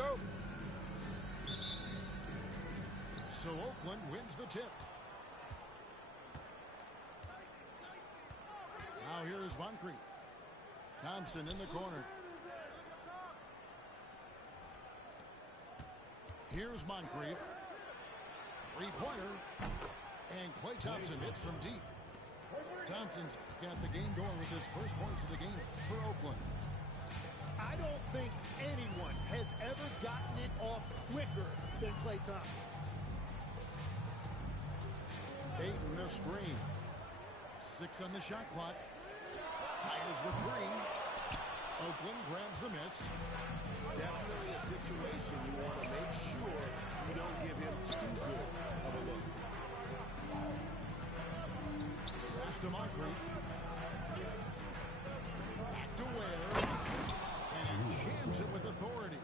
go. So Oakland wins the tip. Now here's Moncrief. Thompson in the corner. Here's Moncrief. Three-pointer. And Klay Thompson hits from deep. Thompson's got the game going with his first points of the game for Oakland. I don't think anyone has ever gotten it off quicker than Klay Thompson. Ayton the screen. 6 on the shot clock. Fires the 3. Oakland grabs the miss. Definitely a situation you want to make sure you don't give him too good of a look. Pass to Moncrief. Back to Ware. And he jams it with authority.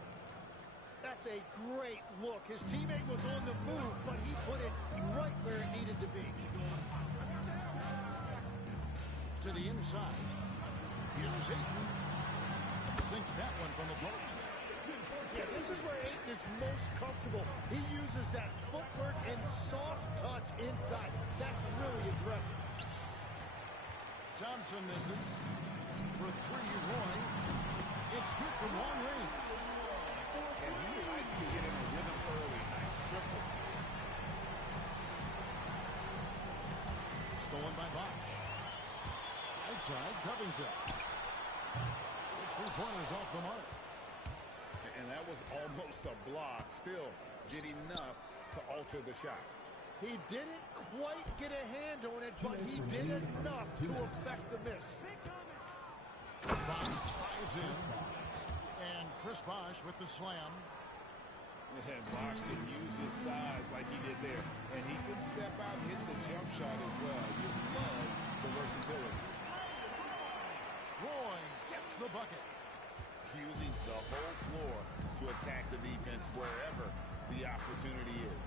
That's a great look. His teammate was on the move, but he put it right where it needed to be. To the inside. Here's Ayton. Sinks that one from the post. Yeah, this is where Ayton is most comfortable. He uses that footwork and soft touch inside. That's really impressive. Thompson misses. For 3, Roy. It's good from long range. And he likes to get in the rhythm early. Nice triple. Stolen by Bosch. Outside, Covington. His 3-pointers off the mark. And that was almost a block. Still did enough to alter the shot. He didn't quite get a hand on it, but he did enough to affect the miss. Bosch drives in. And Chris Bosch with the slam. And Bosch can use his size like he did there. And he can step out and hit the jump shot as well. You love the versatility. Roy gets the bucket. Using the whole floor to attack the defense wherever the opportunity is.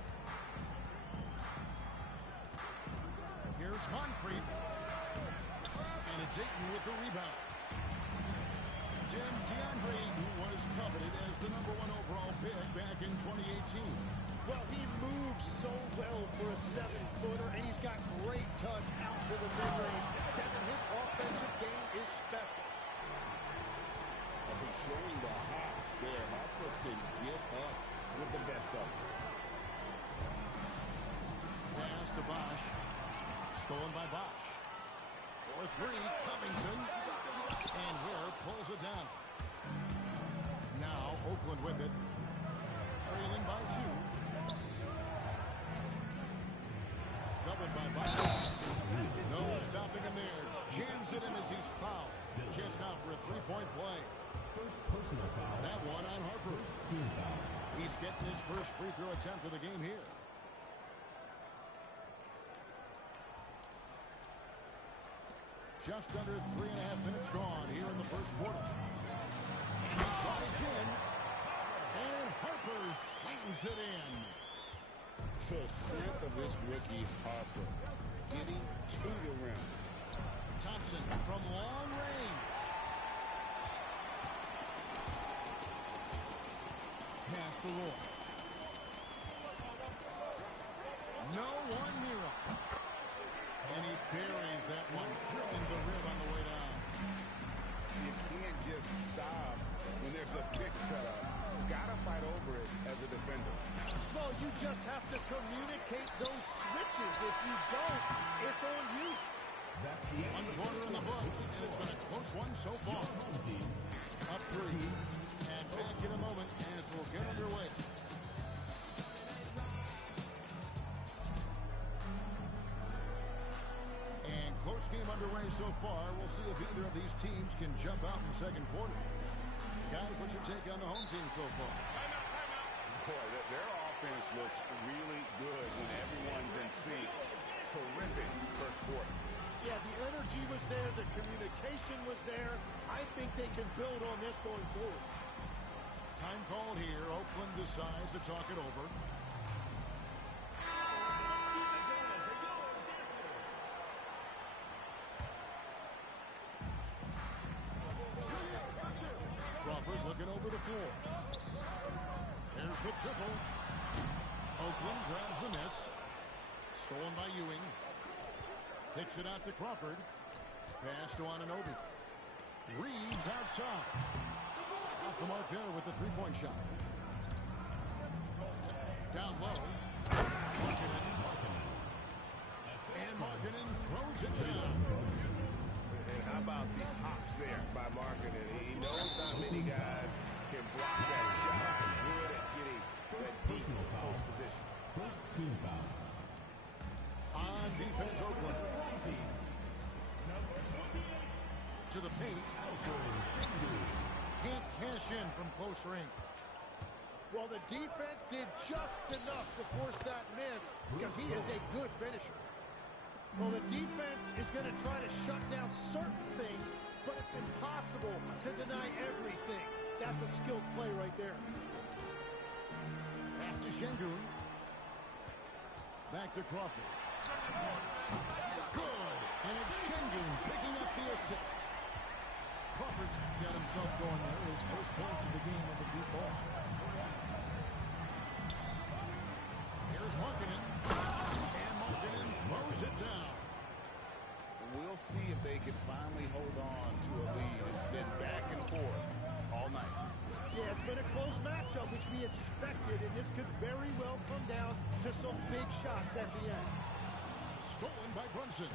Here's Moncrief. And it's Ayton with the rebound. DeAndre Ayton was coveted as the #1 overall pick back in 2018. Well, he moves so well for a 7-footer, and he's got great touch out to the mid-range. Kevin, his offensive game is special. Showing the hops there. Harper to get up with the best of them. Pass to Bosch. Stolen by Bosch. For 3, Covington. And Ware pulls it down. Now Oakland with it. Trailing by 2. Doubled by Bosch. No stopping him there. Jams it in as he's fouled. Chance now for a 3-point play. First personal foul. That one on Harper. First team foul. He's getting his first free throw attempt of the game here. Just under 3.5 minutes gone here in the first quarter. And he drives in. And Harper slams it in. The strength of this rookie, Harper, getting to the rim. Thompson from long range. Pass to Roy. No one near him. And he buries that one, drilling the rim on the way down. You can't just stop when there's a big setup. Gotta fight over it as a defender. Well, you just have to communicate those switches. If you don't, it's on you. That's the One quarter in the books, and it's been a close one so far. team. Up 3. And back in a moment as we'll get underway. And close game underway so far. We'll see if either of these teams can jump out in the second quarter. Guys, what's your take on the home team so far? Boy, their offense looks really good when everyone's in sync. Terrific first quarter. Yeah, the energy was there. The communication was there. I think they can build on this going forward. Time called here. Oakland decides to talk it over. Crawford looking over the floor. 4-foot triple. Oakland grabs the miss. Stolen by Ewing. Kicks it out to Crawford. Pass to Anunoby. Reeves outside. Off the mark there with the three-point shot. Down low. Markkanen. And Markkanen throws it down. And how about the hops there by Markkanen? He knows not many guys can block that shot. Good at getting that deep post position. First team foul. On defense, Oakland. To the paint. Can't cash in from close range. Well, the defense did just enough to force that miss because he is a good finisher. Well, the defense is going to try to shut down certain things, but it's impossible to deny everything. That's a skilled play right there. Pass to Şengün. Back to Crawford. Good. And it's Şengün picking up the assist. Crawford's got himself going there. His first points of the game with the deep ball. Here's Markkanen. And Markkanen throws it down. We'll see if they can finally hold on to a lead. It's been back and forth all night. Yeah, it's been a close matchup, which we expected, and this could very well come down to some big shots at the end. Stolen by Brunson.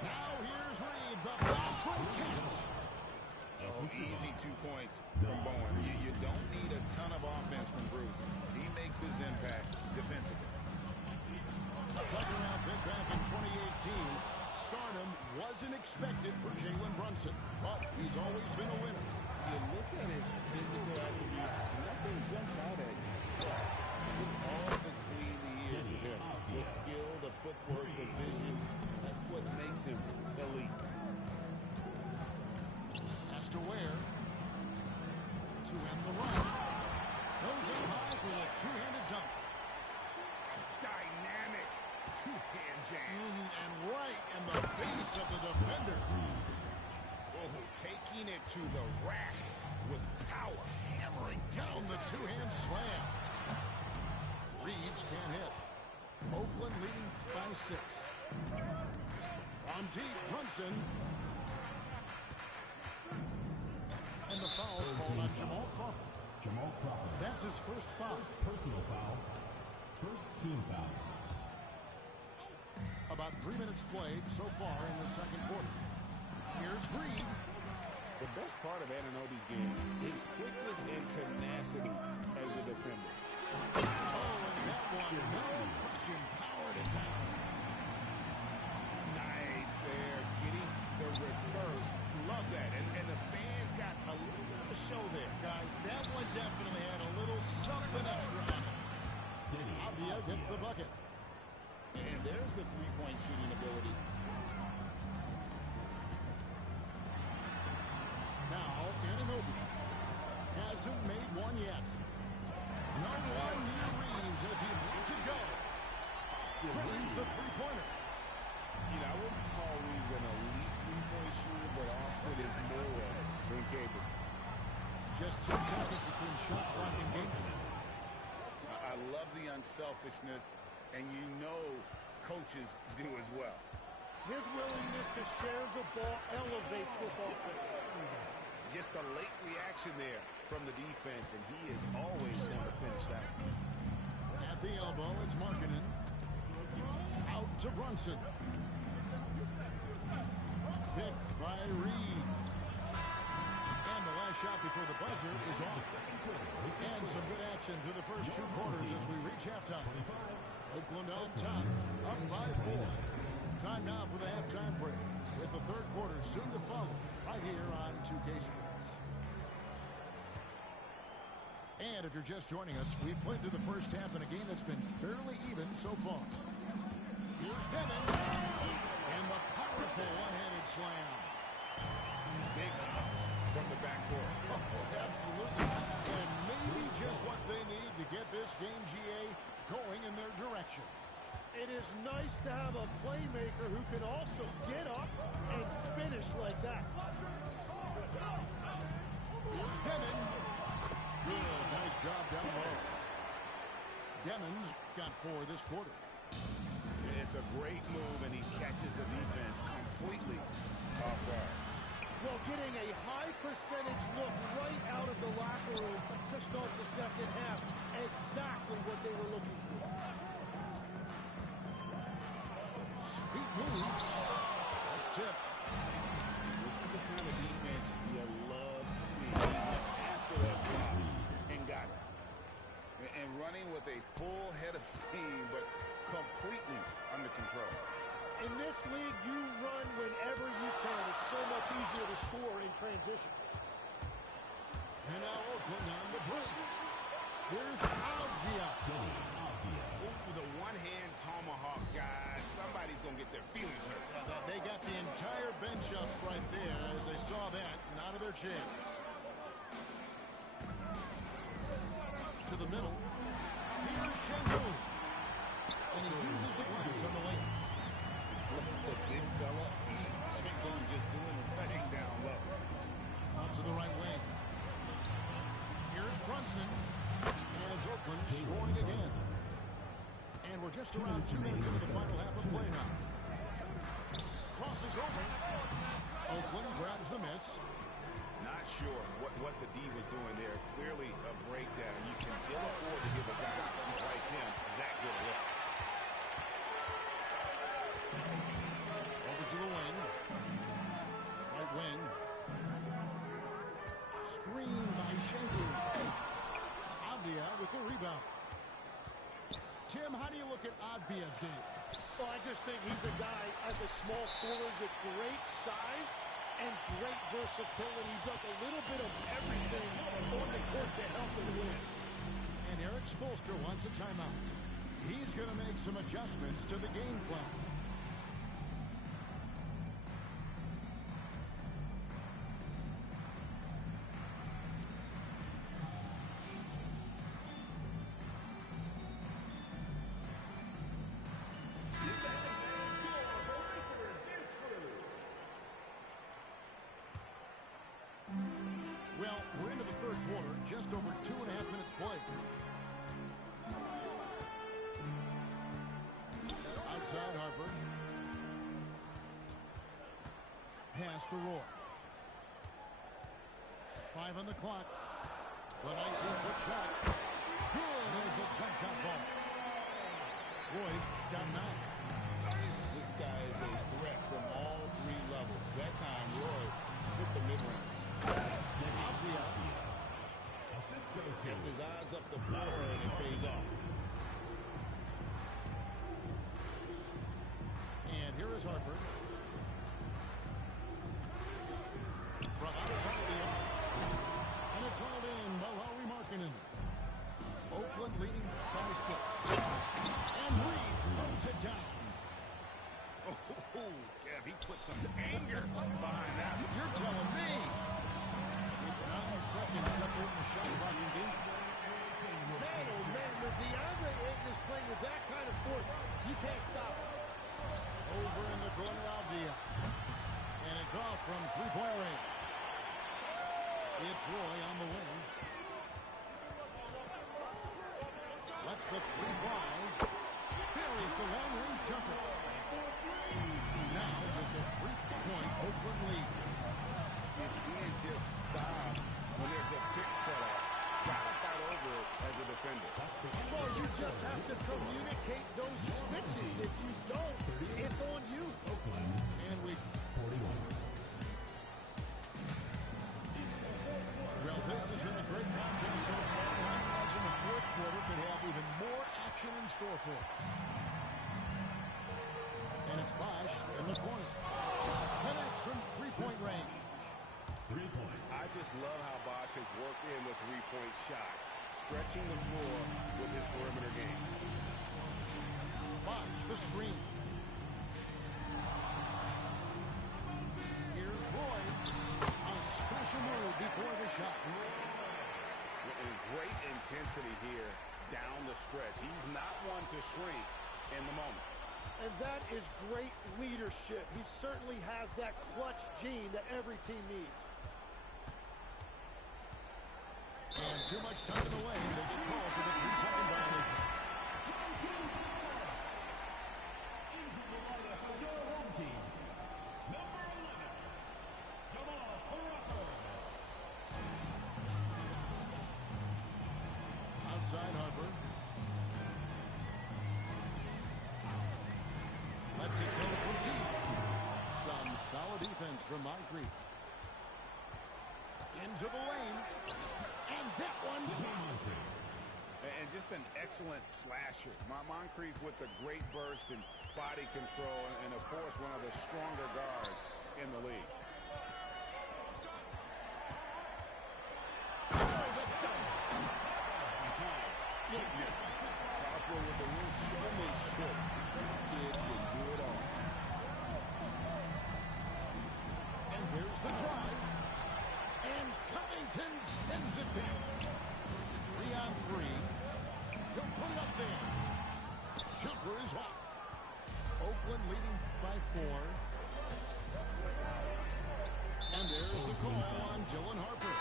Now here's Reed. The block from Kent. Oh, easy 2 points from Bowen. You don't need a ton of offense from Bruce. He makes his impact defensively. Second round pick back in 2018. Stardom wasn't expected for Jalen Brunson, but he's always been a winner. You look at his physical attributes, nothing jumps out at you. It's all between the ears with him. The skill, the footwork, the vision, that's what makes him elite. Has to wear to end the run. Goes in high for the two-handed dunk. Dynamic two-hand jam. And right in the face of the defender. Oh, taking it to the rack with power. Hammering down the two-hand slam. Reeves can't hit. Oakland leading by 6. On deep, Brunson. And the foul called on Jamal Crawford. Jamal Crawford. That's his first foul. First personal foul. First team foul. About 3 minutes played so far in the second quarter. Here's Reed. The best part of Anunoby's game is quickness and tenacity as a defender. Oh, and that one, no question, powered it down. Nice there, getting the reverse. Love that. And the fans got a little bit of a show there. Guys, that one definitely had a little something extra on it. Avdia gets the bucket. And there's the three-point shooting ability. Now, Anunoby hasn't made one yet. No one near Reeves as he lets it go. Drains the three-pointer. You know, I wouldn't call Reeves an elite three-point shooter, but Austin is more than capable. Just 2 seconds between shot clock and game. I love the unselfishness, and you know coaches do as well. His willingness to share the ball elevates this offense. Just a late reaction there from the defense, and he is always going to finish that. At the elbow, it's Markkanen. Out to Brunson. Picked by Reed. And the last shot before the buzzer is off. And some good action through the first 2 quarters as we reach halftime. Oakland on top, up by 4. Time now for the halftime break, with the third quarter soon to follow, right here on 2K Sports. And if you're just joining us, we've played through the first half in a game that's been fairly even so far. Here's Devin, and the powerful one-handed slam. Big hops from the backcourt. Oh, absolutely. And maybe just what they need to get this game, GA, going in their direction. It is nice to have a playmaker who can also get up and finish like that. Here's Devin. Good, nice job down low. got for this quarter. It's a great move, and he catches the defense completely off guard. Well, getting a high percentage look right out of the locker room to start the second half. Exactly what they were looking for. Sweet move. That's tipped. This is the kind of defense you love seeing. He went after that block and got it. And running with a full head of steam, but completely under control. In this league, you run whenever you can. It's so much easier to score in transition. And now Oakland on the break. Here's Avdia. Ooh, the one-hand tomahawk, guys. Somebody's going to get their feelings hurt. They got the entire bench up right there as they saw that and out of their chairs. To the middle. Here's Shengun. And he uses the glass on the lane. The big fella, Shengun just doing his thing down low. Up to the right wing. Here's Brunson. And it's Oakland scoring again. And we're just around 2 minutes into the final half of play now. Crosses over. Oakland grabs the miss. Not sure what the D was doing there. Clearly a breakdown. You can ill afford to give a guy like him that good a look. Over to the wing. Right wing. Screen by Shengun. Avdia with the rebound. Tim, how do you look at Avdia's game? Well, I just think he's a guy as a small forward with great size and great versatility. He does a little bit of everything on the court to help him win. And Eric Spoelstra wants a timeout. He's going to make some adjustments to the game plan. Well, we're into the third quarter, just over 2.5 minutes played. Outside Harper. Pass to Roy. 5 on the clock. The 19-foot shot. Good as the jump shot ball. Roy's got 9. This guy is a threat from all 3 levels. That time, Roy hit the mid-range. Avdia. Kept his eyes up the floor, and it pays off. And here is Harper. From outside the arc. And it's hauled in by Lauri Markkanen. Oakland leading by 6. And Reed throws it down. Oh, Kev, he put some anger behind that. You're telling me. It's 9 seconds separating the shot clock in game. Man, oh man, when DeAndre Ayton is playing with that kind of force, you can't stop him. Over in the corner, Avdia. And it's off from 3-point range. It's Roy on the wing. Lets the 3 fly. There is the long-range jumper. Now with a 3-point Oakland lead. You can't just stop when there's a pick set up. Gotta fight over it as a defender. Well, you just have to communicate those switches. If you don't, it's on you. And we 41. Well, this has been a great contest so far. I imagine the fourth quarter could have even more action in store for us. And it's Bosch in the corner. Connects from 3-point range. 3 points. I just love how Bosch has worked in the 3-point shot, stretching the floor with his perimeter game. Bosch, the screen. Here's Roy. A special move before the shot. And great intensity here down the stretch. He's not one to shrink in the moment. And that is great leadership. He certainly has that clutch gene that every team needs. And too much time in the lane. They get called for the 3-second violation. defense from Moncrief. Into the lane. And that one's out. And just an excellent slasher. Moncrief with the great burst and body control, and of course one of the stronger guards in the league. Goodness. Harper with a little showmanship. This kid can do it all. And there's the drive. And Covington sends it down. 3-on-3. He'll put it up there. Jumper is off. Oakland leading by 4. And there's the call on Dylan Harper.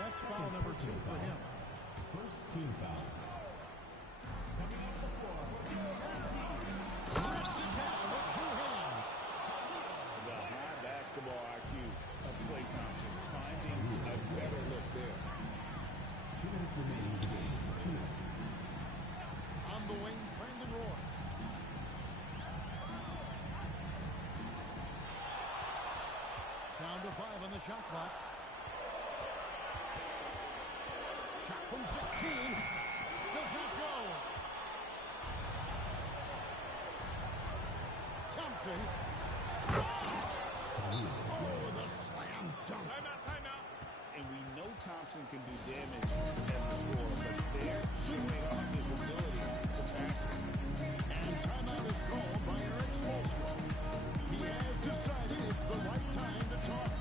That's foul number 2 for him. First team foul. Coming off the floor. Rips it down with 2 hands. The high basketball IQ of Klay Thompson, finding a better look there. 2 minutes remaining in the game. 2 minutes. On the wing, Brandon Roy. Down to 5 on the shot clock. Shot from 16. Does not go. Thompson. Oh, with a slam dunk. Timeout. And we know Thompson can do damage as a scorer, but they're showing off his ability to pass it. And timeout is called by Eric Spoelstra. He has decided it's the right time to talk.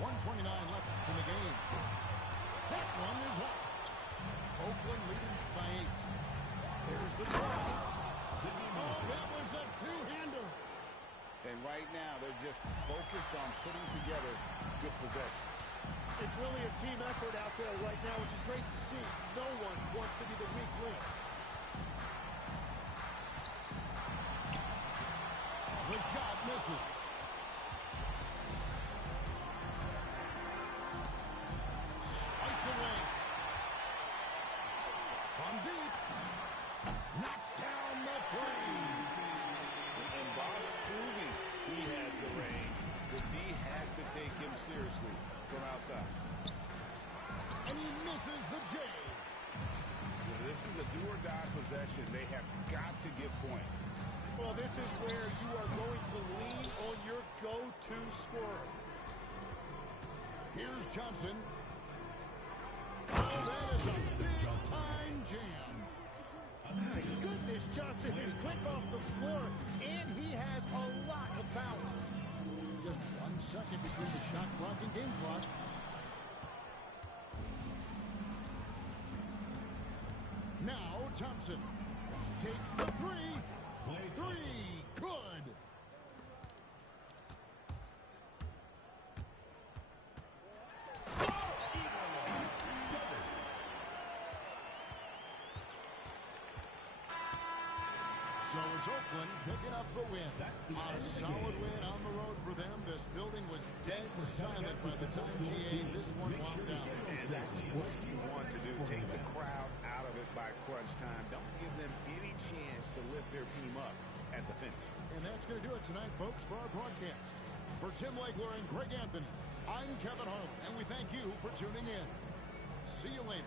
.129 left in the game. That one is off. Oakland leading by 8. There's the try. Oh, that was a two-hander. And right now, they're just focused on putting together good possession. It's really a team effort out there right now, which is great to see. No one wants to be the weak link. The shot misses. Spiked away. From deep. Knocks down the 3. And Bosch proving he has the range. The D has to take him seriously from outside. And he misses the J. This is a do-or-die possession. They have got to get points. Well, this is where you are going to lean on your go-to scorer. Here's Johnson. Oh, that is a big-time jam. My goodness, Johnson is quick off the floor, and he has a lot of power. Just 1 second between the shot clock and game clock. Now Thompson takes the 3. 3. Good. So it's Oakland picking up the win. A solid win on the road for them. This building was dead silent by the time GA this one wound down. And that's what you want to do. Take the crowd out of it by crunch time. Don't give them any chance to lift their team up at the finish. And that's going to do it tonight, folks, for our broadcast. For Tim Legler and Greg Anthony, I'm Kevin Harlan, and we thank you for tuning in. See you later.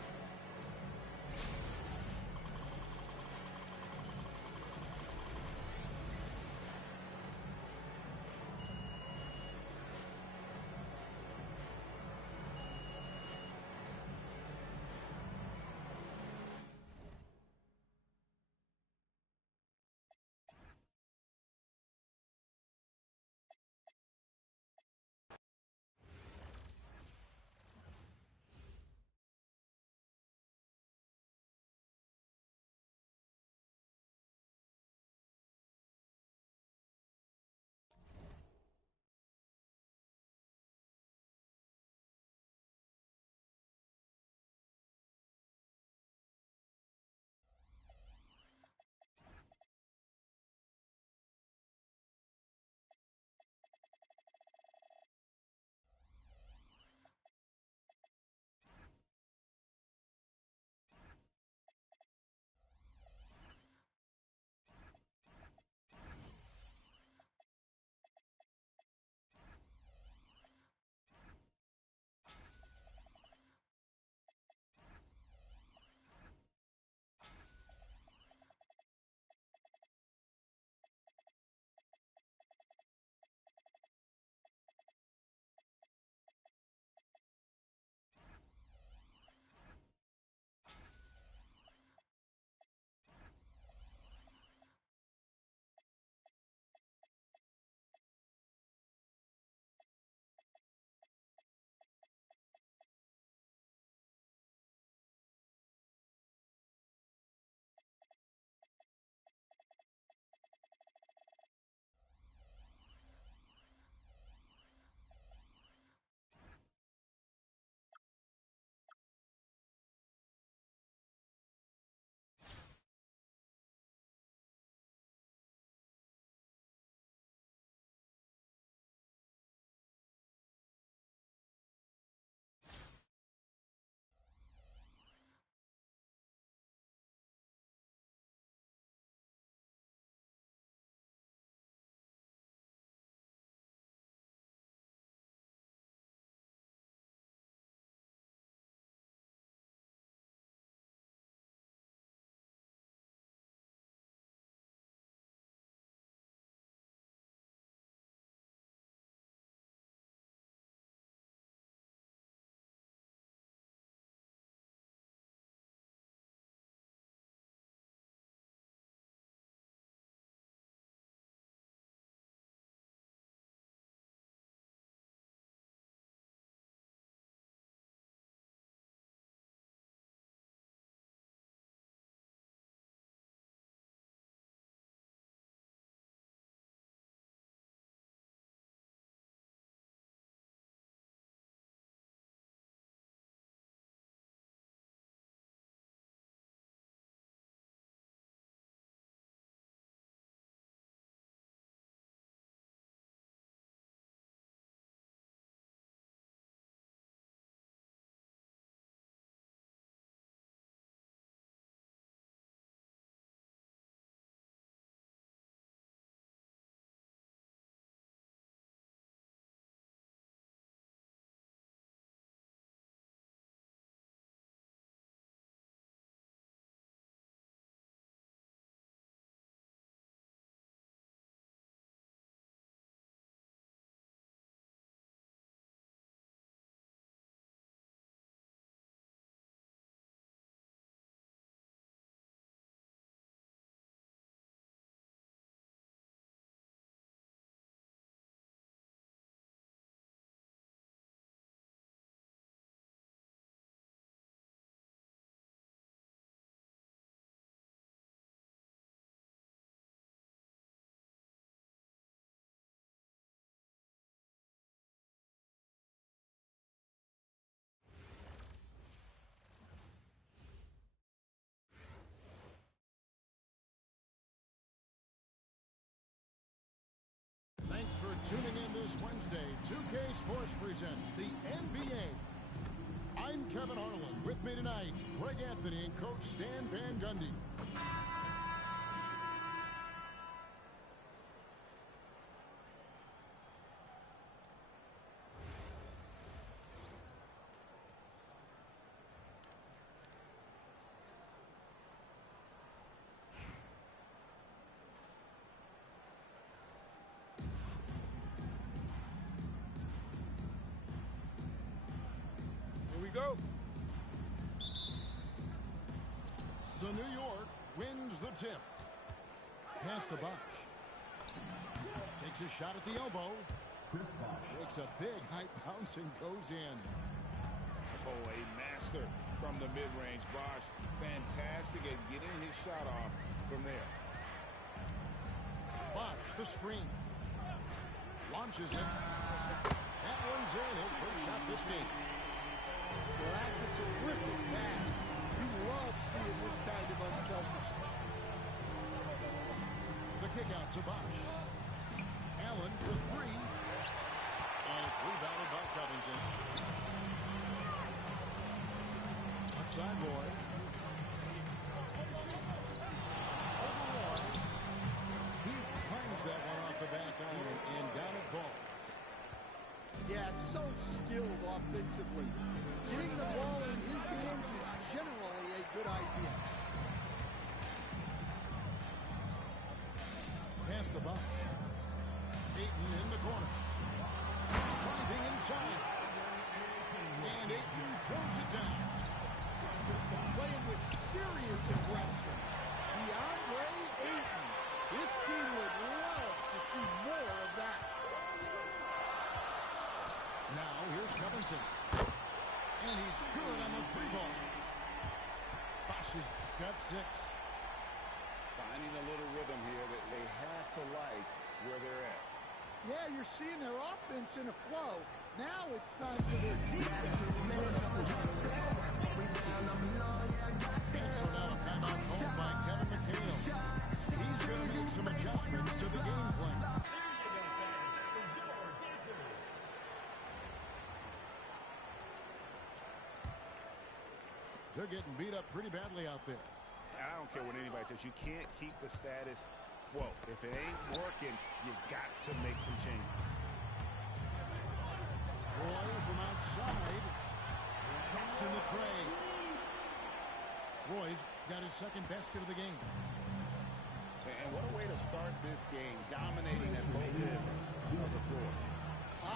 Tuning in this Wednesday, 2K Sports presents the NBA. I'm Kevin Harlan. With me tonight, Greg Anthony and Coach Stan Van Gundy. Go. So New York wins the tip. Pass to Bosh. Takes a shot at the elbow. Chris Bosh. Makes a big high bounce and goes in. Oh, a master from the mid-range. Bosh, fantastic at getting his shot off from there. Bosh, the screen. Launches it. That one's in. His first shot this game. Well, that's a terrific pass. You love seeing this kind of unselfishness. The kick out to Bosh. Allen for three. And it's rebounded by Covington. Outside Roy. Over Roy. He clangs that one off the back iron and down it falls. Yeah, so skilled offensively. Getting the ball in his hands is generally a good idea. Pass the Bosh. Ayton in the corner. Driving inside. And Ayton throws it down. Playing with serious aggression. DeAndre Ayton. This team would love to see more of that. Now here's Covington. And he's good on the three ball. Bosh has got 6. Finding a little rhythm here that they have to like where they're at. Yeah, you're seeing their offense in a flow. Now it's time for their defense. And so now timeout called by Kevin McHale. He's going to make some adjustments to the game plan. They're getting beat up pretty badly out there. I don't care what anybody says. You can't keep the status quo. If it ain't working, you got to make some changes. Roy from outside. Drops in the tray. Roy's got his second basket of the game. And what a way to start this game, dominating at both ends of the floor.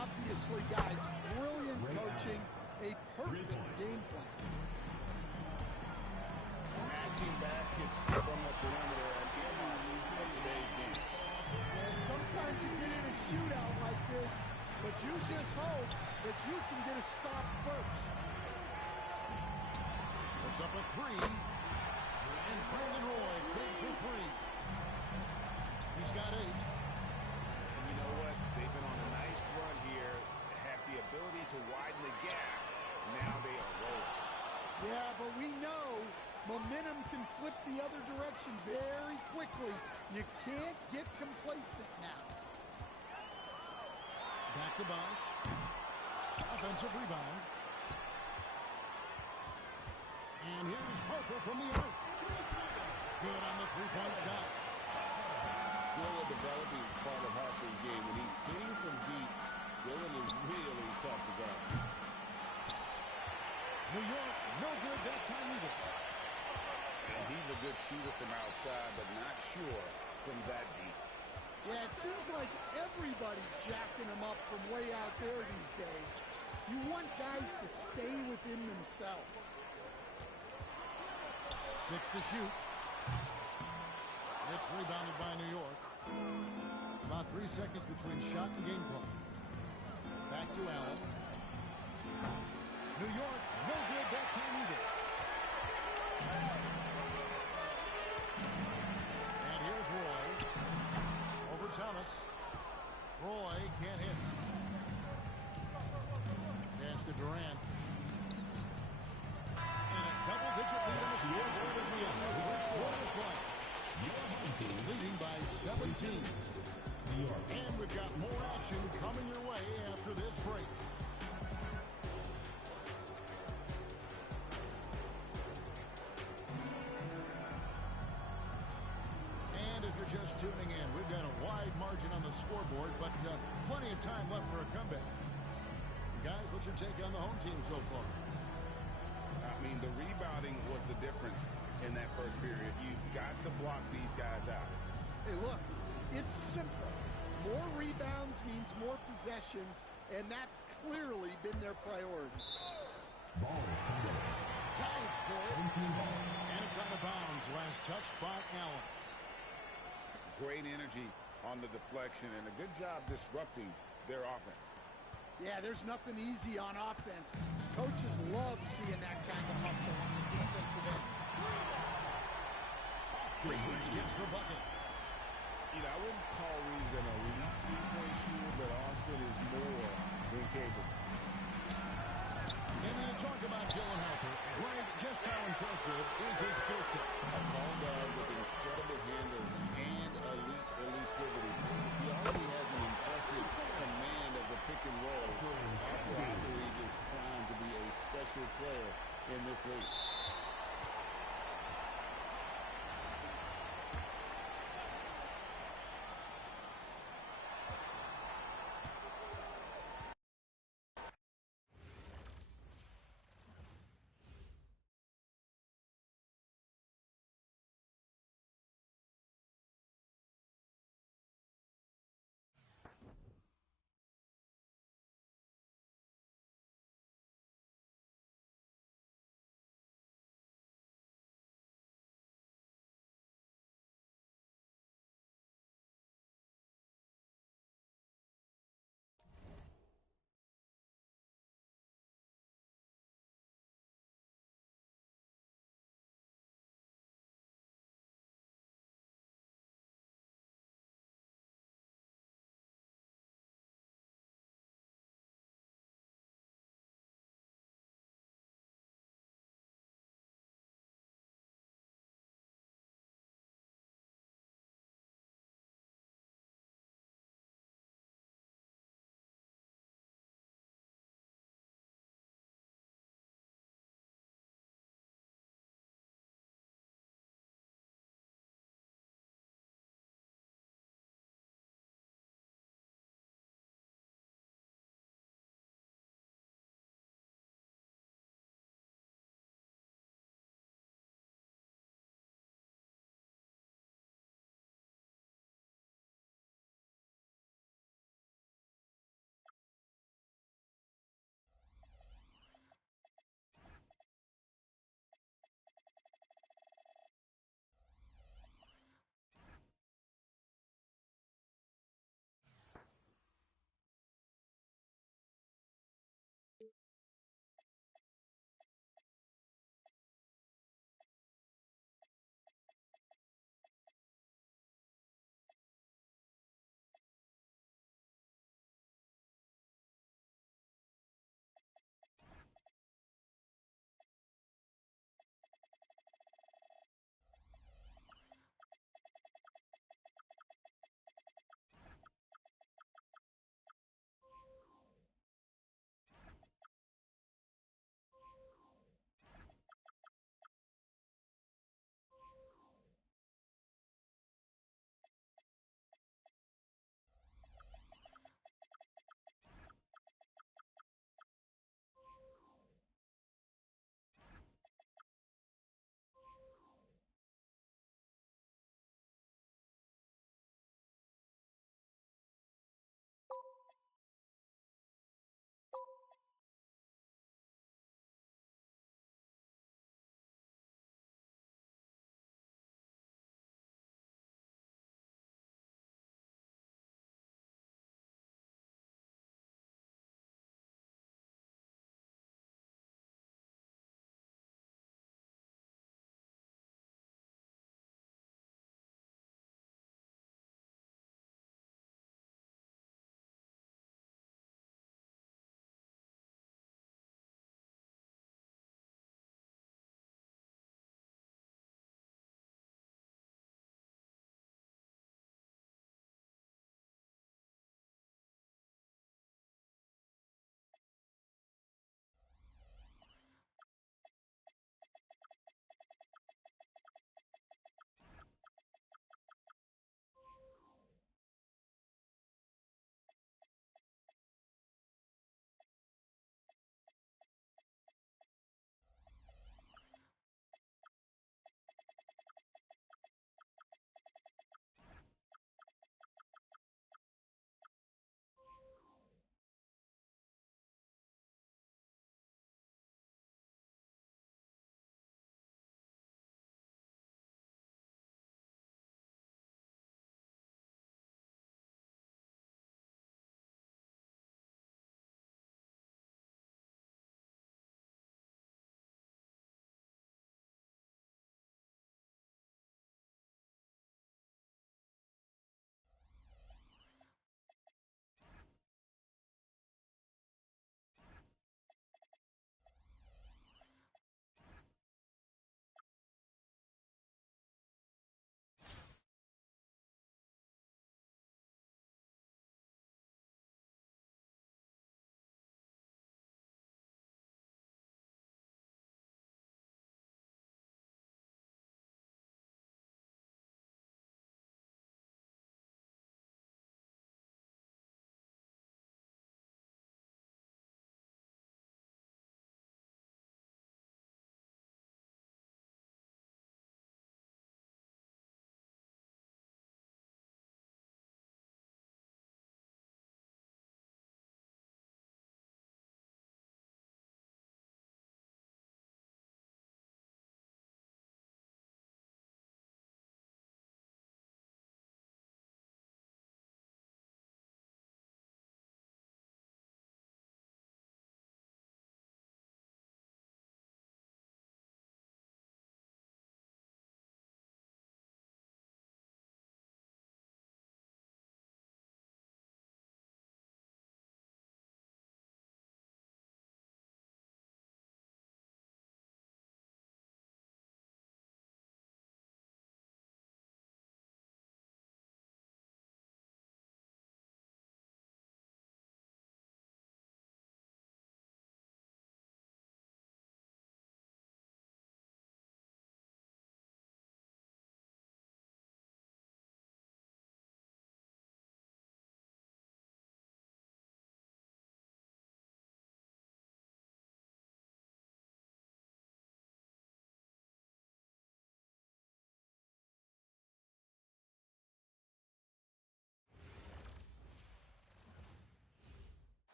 Obviously, guys, brilliant coaching, a perfect game plan. Matching baskets from the perimeter and of today's game. And sometimes you get in a shootout like this, but you just hope that you can get a stop first. Puts up a 3. And Brandon Roy good for 3. He's got 8. And you know what? They've been on a nice run here, have the ability to widen the gap. Now they are rolling. Yeah, but we know momentum can flip the other direction very quickly. You can't get complacent now. Back to Bosh. Offensive rebound. And here's Harper from the arc. Good on the three-point shot. Still a developing part of Harper's game. When he's hitting from deep, Dillon is really tough to guard. New York, no good that time either. And he's a good shooter from outside, but not sure from that deep. Yeah, it seems like everybody's jacking them up from way out there these days. You want guys to stay within themselves. 6 to shoot. It's rebounded by New York. About 3 seconds between shot and game clock. Back to Allen. New York, no good that time either. And here's Roy. Over Thomas. Roy can't hit. Pass to Durant. And a double-digit lead on the scoreboard as we enter the first quarter of play. Leading by 17. And we've got more action possession on the scoreboard, but plenty of time left for a comeback. Guys, what's your take on the home team so far? I mean, the rebounding was the difference in that first period. You've got to block these guys out. Hey, look, it's simple. More rebounds means more possessions, and that's clearly been their priority. Ball is coming. Times for it. Home team ball. And it's out of bounds. Last touch by Allen. Great energy on the deflection, and a good job disrupting their offense. Yeah, there's nothing easy on offense. Coaches love seeing that kind of hustle on the defensive end. Reeves gets the bucket. You know, I wouldn't call Reeves an elite three-point shooter, but Austin is more than capable. And you talk about Dylan Harper. Greg, just how impressive is his skill set? A tall guard with incredible handles and elite elusivity. He already has an impressive command of the pick and roll. Harper, I believe, is primed to be a special player in this league.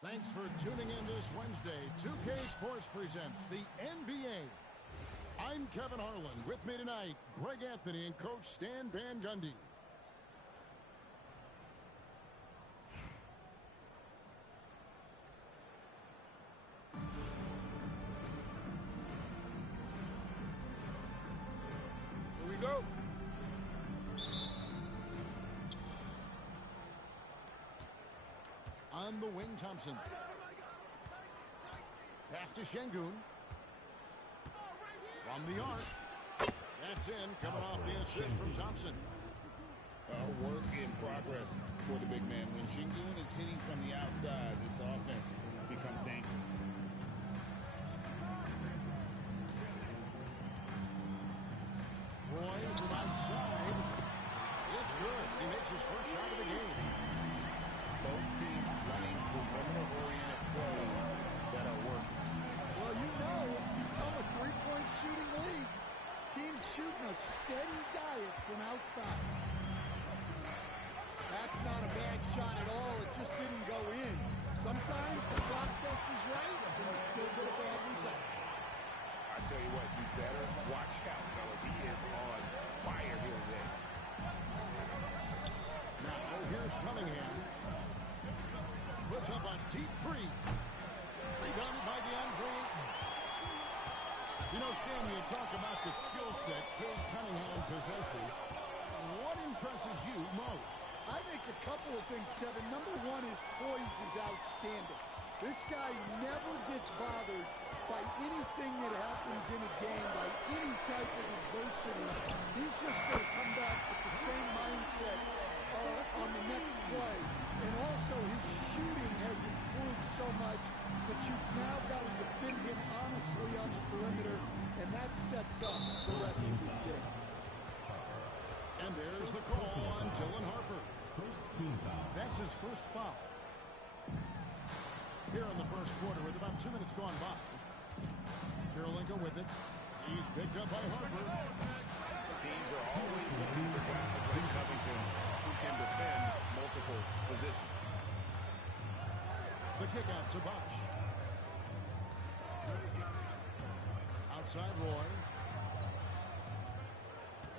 Thanks for tuning in this Wednesday. 2K Sports presents the NBA. I'm Kevin Harlan. With me tonight, Greg Anthony and Coach Stan Van Gundy. Here we go. On the wing, Thompson. Pass to Şengün. From the arc. That's in, coming off the assist from Thompson. Work in progress for the big man. When Şengün is hitting from the outside, this offense becomes dangerous. Roy from outside. It's good. He makes his first shot of the game. Both teams running perimeter-oriented plays that are working. Well, you know it's become a three-point shooting league. Teams shooting a steady diet from outside. That's not a bad shot at all. It just didn't go in. Sometimes the process is right, and you still get a bad result. I tell you what, you better watch out, fellas. He is on fire here today. Now, here's Cunningham. Puts up a deep three. Rebounded by DeAndre Ayton. You know, Stan, you talk about the skill set Cade Cunningham possesses. What impresses you most? I think a couple of things, Kevin. Number one, his poise is outstanding. This guy never gets bothered by anything that happens in a game, by any type of adversity. He's just going to come back with the same mindset on the next play. And also, his shooting has improved so much that you've now got to defend him honestly on the perimeter, and that sets up the rest of his game. And there's the call on Dylan Harper. First team foul. That's his first foul. Here in the first quarter with about 2 minutes gone by. Karolinko with it. He's picked up by Harper. Teams are always looking for guys like Covington who can defend multiple positions. The kick out to Bosh. Outside Roy.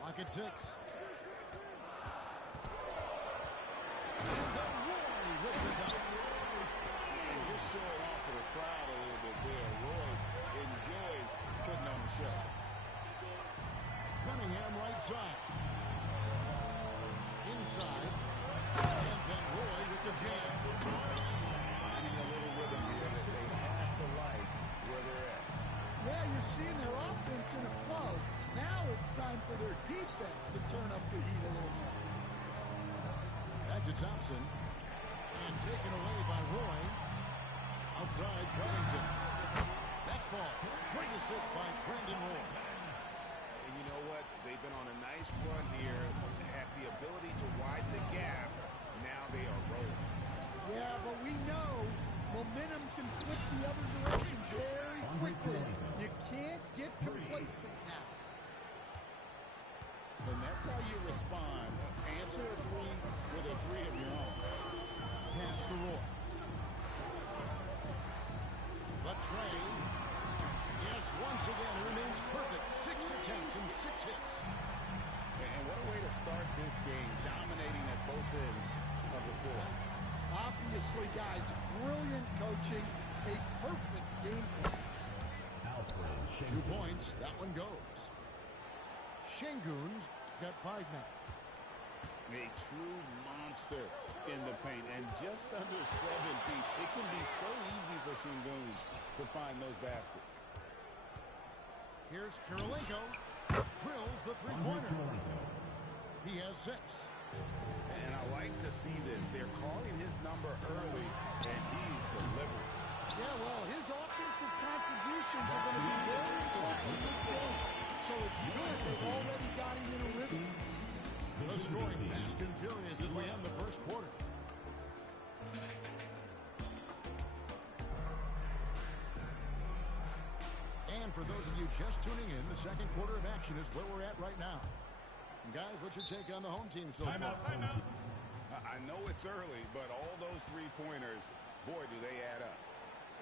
Lock at 6. And then Roy with the dunk. And just showing off for the crowd a little bit there. Roy enjoys putting on the show. Cunningham right side. Inside. And then Roy with the jam. Finding a little rhythm here that they have to like where they're at. Yeah, you're seeing their offense in a flow. Now it's time for their defense to turn up the heat a little more. Back to Thompson. And taken away by Roy. Outside Covington. That ball. Great assist by Brandon Roy. And you know what? They've been on a nice run here. Have the ability to widen the gap. Now they are rolling. Yeah, but we know momentum can flip the other direction very quickly. You can't get complacent now. And that's how you respond. Answer a three with a three of your own. Pass to Roy. But Trey, yes, once again, remains perfect. 6 attempts and 6 hits. And what a way to start this game, dominating at both ends of the floor. Obviously, guys, brilliant coaching, a perfect game plan. 2 points, that one goes. Şengün's got 5 now. A true monster in the paint, and just under 7 feet. It can be so easy for Şengün to find those baskets. Here's Karolinko. Drills the three-pointer. He has 6. And I like to see this. They're calling his number early, and he's delivering. Yeah, well, his offensive contributions are going to be very important in this game. So it's good they've already got him in a rhythm. The scoring fast and furious as we end the first quarter. And for those of you just tuning in, the second quarter of action is where we're at right now. And guys, what's your take on the home team so far? I know it's early, but all those three-pointers Boy, do they add up.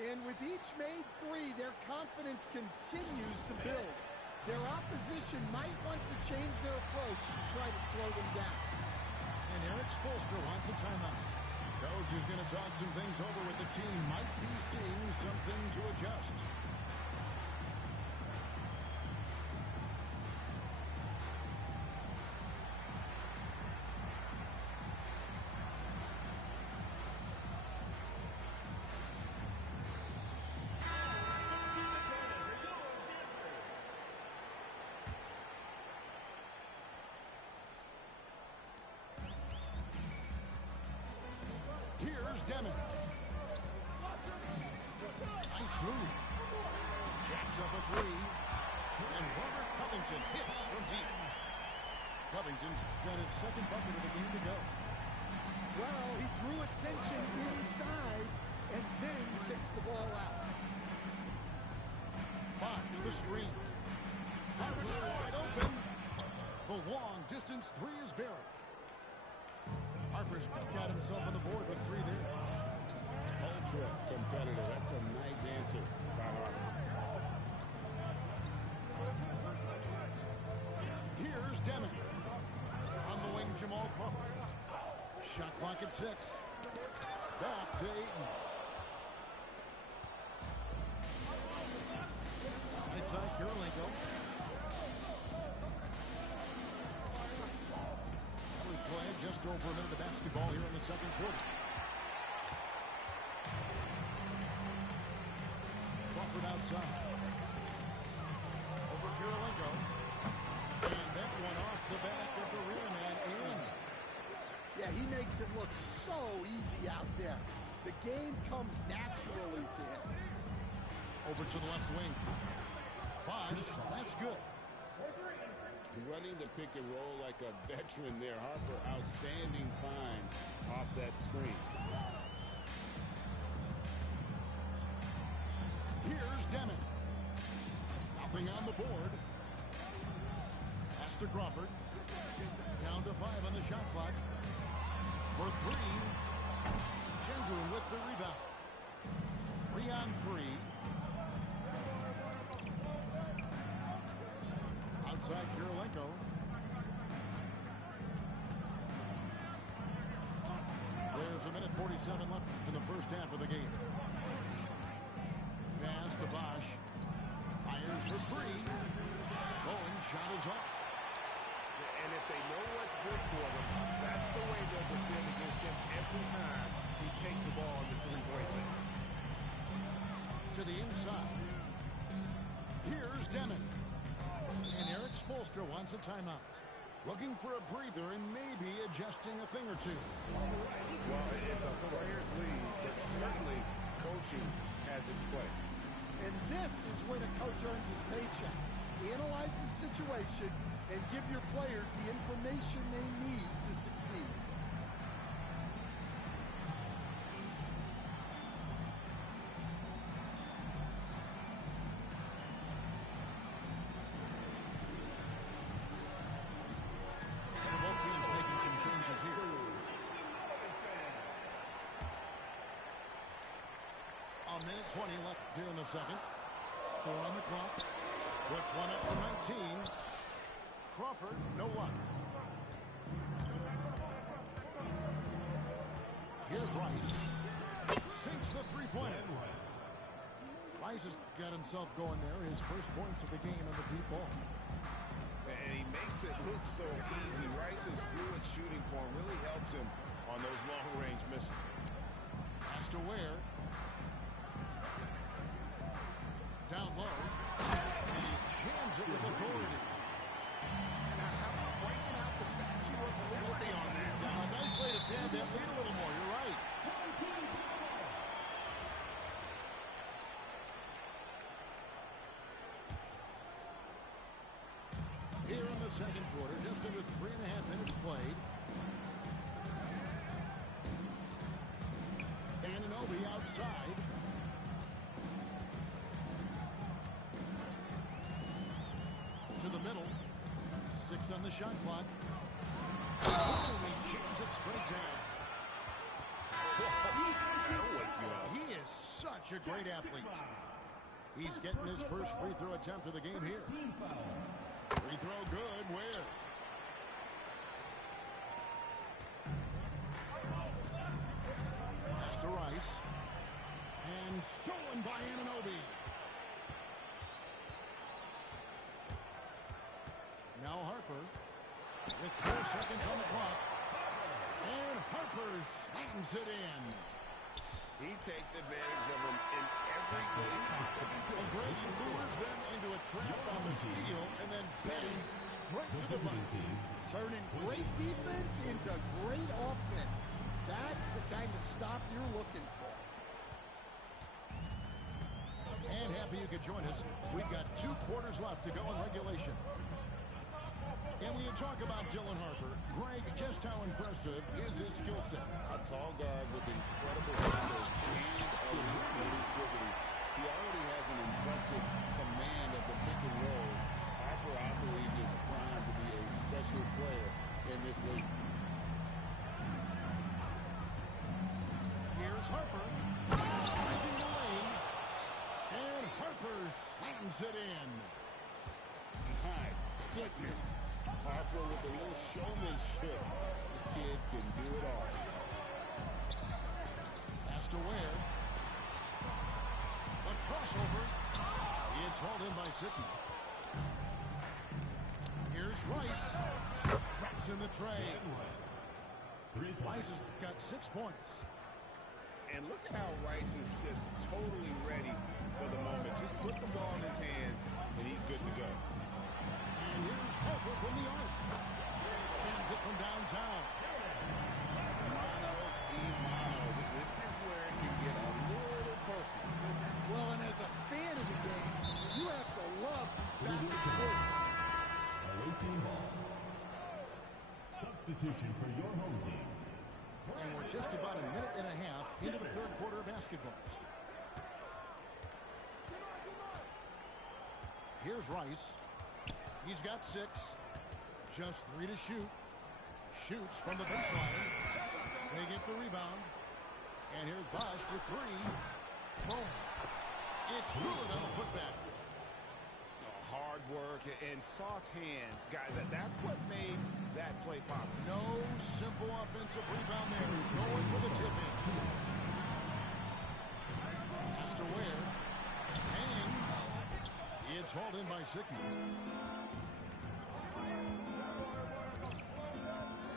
And with each made three, their confidence continues to build. Their opposition might want to change their approach and try to slow them down. And Eric Spoelstra wants a timeout. Coach is going to talk some things over with the team. Might be seeing something to adjust. Here's Deming. Nice move. Jacks up a three. And Robert Covington hits from deep. Covington's got his second bucket of the game to go. Well, he drew attention inside and then kicks the ball out. Bosh, the screen. Harper's wide open. The long distance three is buried. Harper's got himself on the board with three there. Ultra competitive. That's a nice answer by Harper. Here's Deming. On the wing, Jamal Crawford. Shot clock at 6. Back to Ayton. Right side, Kirilenko. We play just over a minute of basketball here in the second quarter. Crawford outside. Over Kirilenko. And that one off the back of the rim and in. Yeah, he makes it look so easy out there. The game comes naturally to him. Over to the left wing. Bosh, that's good. Running the pick and roll like a veteran there. Harper, outstanding find off that screen. Here's Deming. Nothing on the board. Pass to Crawford. Down to 5 on the shot clock. For 3. Şengün with the rebound. 3 on 3. Outside Kirilenko. There's a minute 47 left in the first half of the game. Pass to Bosh. Fires for 3. Bowen's shot is off. And if they know what's good for them, that's the way they'll defend against him every time he takes the ball in the three-point line. To the inside. Here's Deming. And Eric Spoelstra wants a timeout. Looking for a breather and maybe adjusting a thing or two. Well, it's a player's league, but certainly coaching has its place. And this is when a coach earns his paycheck. Analyze the situation and give your players the information they need to succeed. So both teams making some changes here. A minute 20 left here in the second. 4 on the clock. Puts one up for 19. Crawford, no luck. Here's Rice. Sinks the three-pointer. Rice has got himself going there. His first points of the game on the deep ball. And he makes it look so easy. Rice's fluid shooting form really helps him on those long-range misses. Pass to Ware. Down low. And he jams it with authority. Now, how about breaking out the Statue of Liberty on that? A nice way to pin that lead a little more. You're right. Here in the second quarter, just under 3.5 minutes played. Anunoby outside. To the middle. 6 on the shot clock. Oh, he jams it straight down. I'll wake you up. He is such a great athlete. He's getting his first free throw attempt of the game here. Free throw good. Where? Pass to Rice. And stolen by Anunoby. Now Harper with 4 seconds on the clock. And Harper slams it in. He takes advantage of him in every way possible. And Brady lures them into a trap on the steal and then bang, straight to the bucket. Turning great defense into great offense. That's the kind of stop you're looking for. And happy you could join us. We've got 2 quarters left to go in regulation. And when you talk about Dylan Harper, Greg, just how impressive is his skill set? A tall guard with incredible handles and elite elusivity. He already has an impressive command of the pick and roll. Harper, I believe, is primed to be a special player in this league. Here's Harper. Driving the lane. And Harper slams it in. My goodness. Harper with a little showmanship. This kid can do it all. Pass to Ware. A crossover. It's hauled in by Sidney. Here's Rice. Drops in the tray. Rice has got 6 points. And look at how Rice is just totally ready for the moment. Just put the ball in his hands, and he's good to go. And here's Harper from the arc. Hands it from downtown. Mano y mano. This is where it can get a little personal. Well, and as a fan of the game, you have to love these back and forth. Away team ball. Substitution for your home team. And we're just about a minute and a half into the 3rd quarter of basketball. Here's Rice. He's got 6. Just 3 to shoot. Shoots from the baseline. They get the rebound. And here's Bosch for 3. Boom. It's good on the putback. Hard work and soft hands. Guys, that's what made that play possible. No simple offensive rebound there. Going for the tip-in. Has to Ware. Hangs. It's hauled in by Sidney.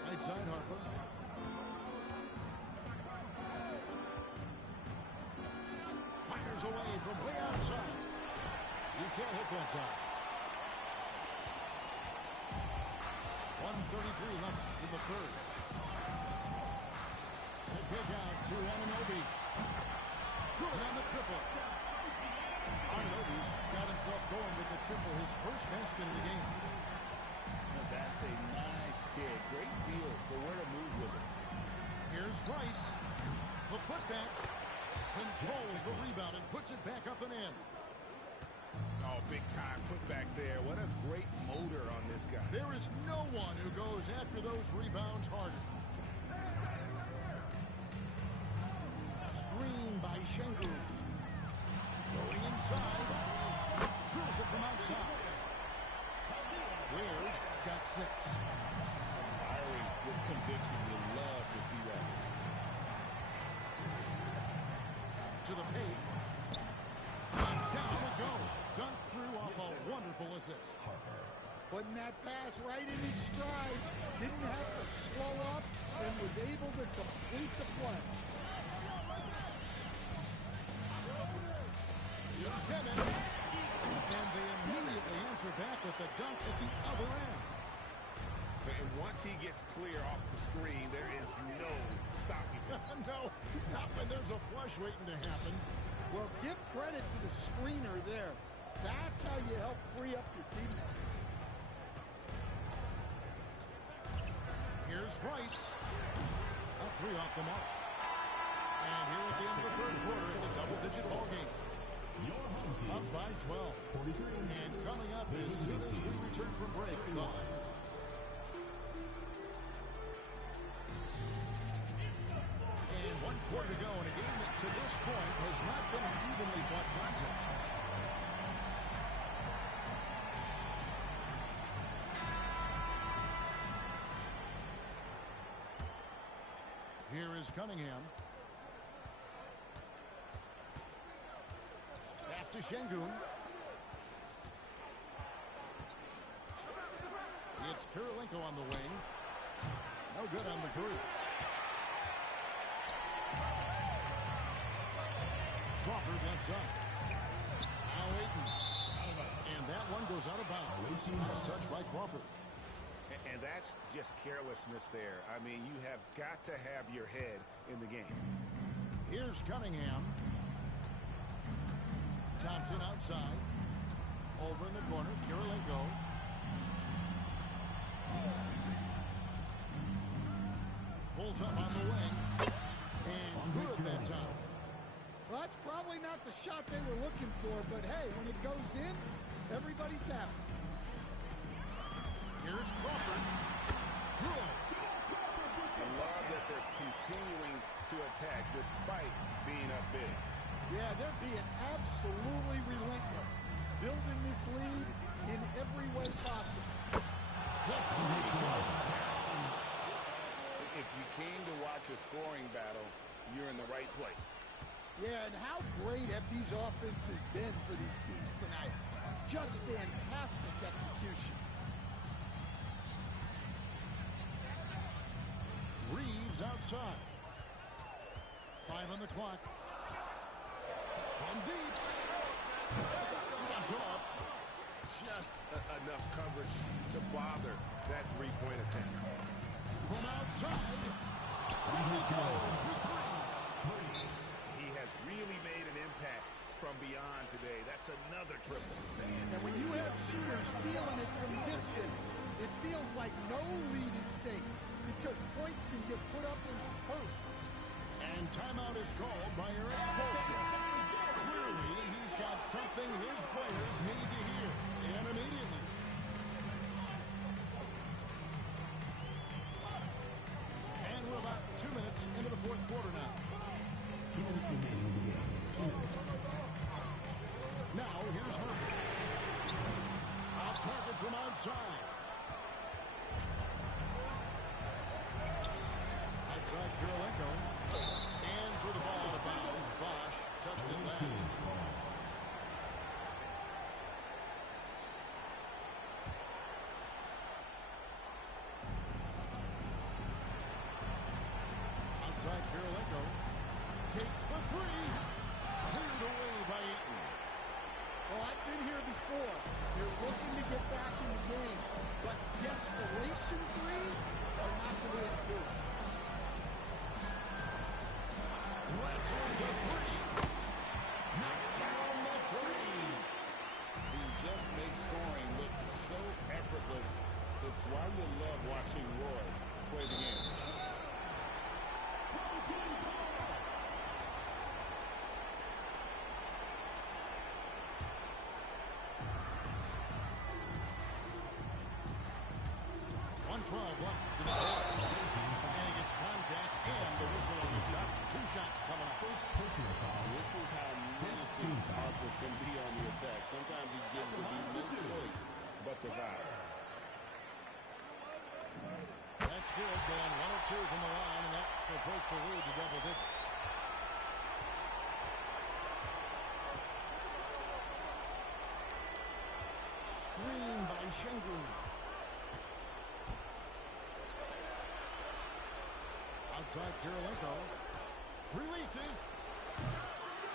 Right side, Harper. Fires away from way outside. You can't hit that time. 1:33 left in the 3rd. The kick out to Anunoby. Good on the triple. Anunoby's got himself going with the triple, his first basket of the game. That's a nice kick. Great feel for where to move with it. Here's Rice. The putback. Controls the rebound and puts it back up and in. Oh, big time put back there. What a great motor on this guy. There is no one who goes after those rebounds harder. Screen by Şengün. Going inside. Drills it from outside. Ware's got 6. Firing with conviction. You love to see that. To the paint. Down we go. Dunked through off a wonderful assist. Putting that pass right in his stride. Didn't have to slow up and was able to complete the play. Here's Kevin. And they immediately answer back with the dunk at the other end. And once he gets clear off the screen, there is no stopping him. No, not when there's a flush waiting to happen. Well, give credit to the screener there. That's how you help free up your teammates. Here's Rice. A 3 off the mark. And here at the end of the 3rd quarter, it's a double-digit ball game. Your home team. Up by 12. 43. And coming up as soon as we return from break, and 1 quarter Here is Cunningham. Pass to Şengün. It's Kirilenko on the wing. No good on the three. Crawford left side. Now Ayton. And that one goes out of bounds. Nice touch by Crawford. And that's just carelessness there. I mean, you have got to have your head in the game. Here's Cunningham. Thompson outside. Over in the corner, Kirilenko. Pulls up on the wing. And good that time. Well, that's probably not the shot they were looking for, but hey, when it goes in, everybody's happy. Here's Crawford. Good. I love that they're continuing to attack despite being up big. Yeah, they're being absolutely relentless, building this lead in every way possible. If you came to watch a scoring battle, you're in the right place. Yeah, and how great have these offenses been for these teams tonight? Just fantastic execution. Reeves outside. 5 on the clock. From deep. That's off. Just enough coverage to bother that three-point attempt. From outside. He has really made an impact from beyond today. That's another triple. And when you have shooters feeling it from distance, it feels like no lead is safe because points can get put up in a hurry. And timeout is called by Eric Spoelstra. Clearly, he's got something his players need to hear. And immediately. And we're about 2 minutes into the fourth quarter now. 2 minutes remaining in the game. 2 minutes. Now, here's Herbert. Off target from outside. Outside Kirilenko. Hands with the ball out of bounds. Bosch touched it last. Outside Kirilenko. Takes the three. Cleared away by Ayton. Well, I've been here before. You're looking to get back in the game, but desperation threes are not the way to do it. Wrestles a three. Knocks down the three. He just makes scoring look so effortless. It's why you love watching Roy play the game. Left to the ball. And he gets contact and the whistle on the shot. 2 shots coming up. First personal foul. This is how menacing Harper can be on the attack. Sometimes he gives the D no choice but to foul. That's good. Going 1 or 2 from the line, and that will push the lead to double digits. Screen by Şengün. Outside Kirilenko. Releases.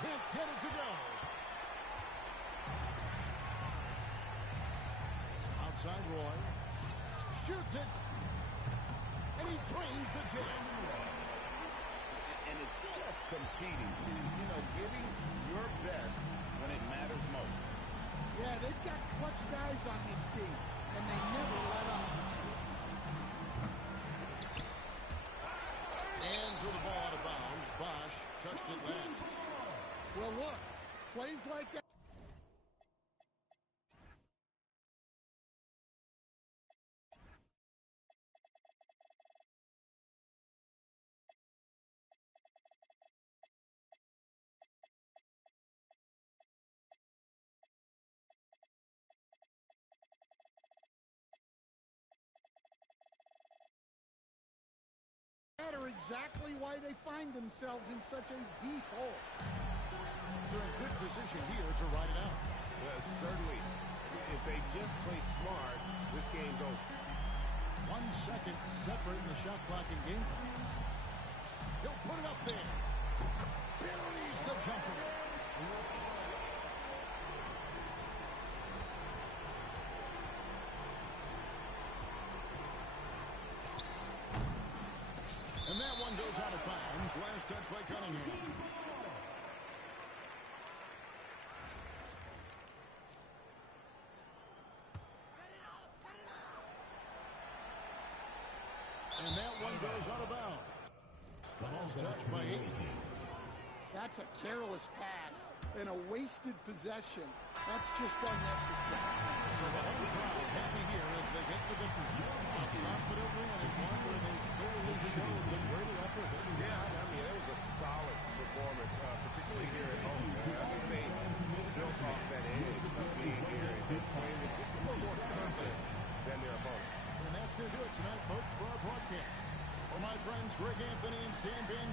Can't get it to go. Outside Roy. Shoots it. And he drains the jam. And it's just competing. You know, giving your best when it matters most. Yeah, they've got clutch guys on this team, and they never let up. Hands with the ball out of bounds. Bosch touched it last. Well, look, plays like that. exactly why they find themselves in such a deep hole. They're in good position here to ride it out. Well, certainly. If they just play smart, this game's over. 1 second separating the shot clock and game clock. He'll put it up there. Buries the jumper. And that one goes out of bounds. Last touch by Cunningham. And that one goes out of bounds. Last touch by 8. That's a careless pass and a wasted possession. That's just unnecessary. So the home crowd happy here as they get the victory. A confident win and one where they clearly showed the greater effort. Yeah, I mean, it was a solid performance, particularly here at home. I think they built off that edge of being here and just playing with just a little more confidence than their opponent. And that's going to do it tonight, folks, for our broadcast. For my friends Greg Anthony and Stan Bing,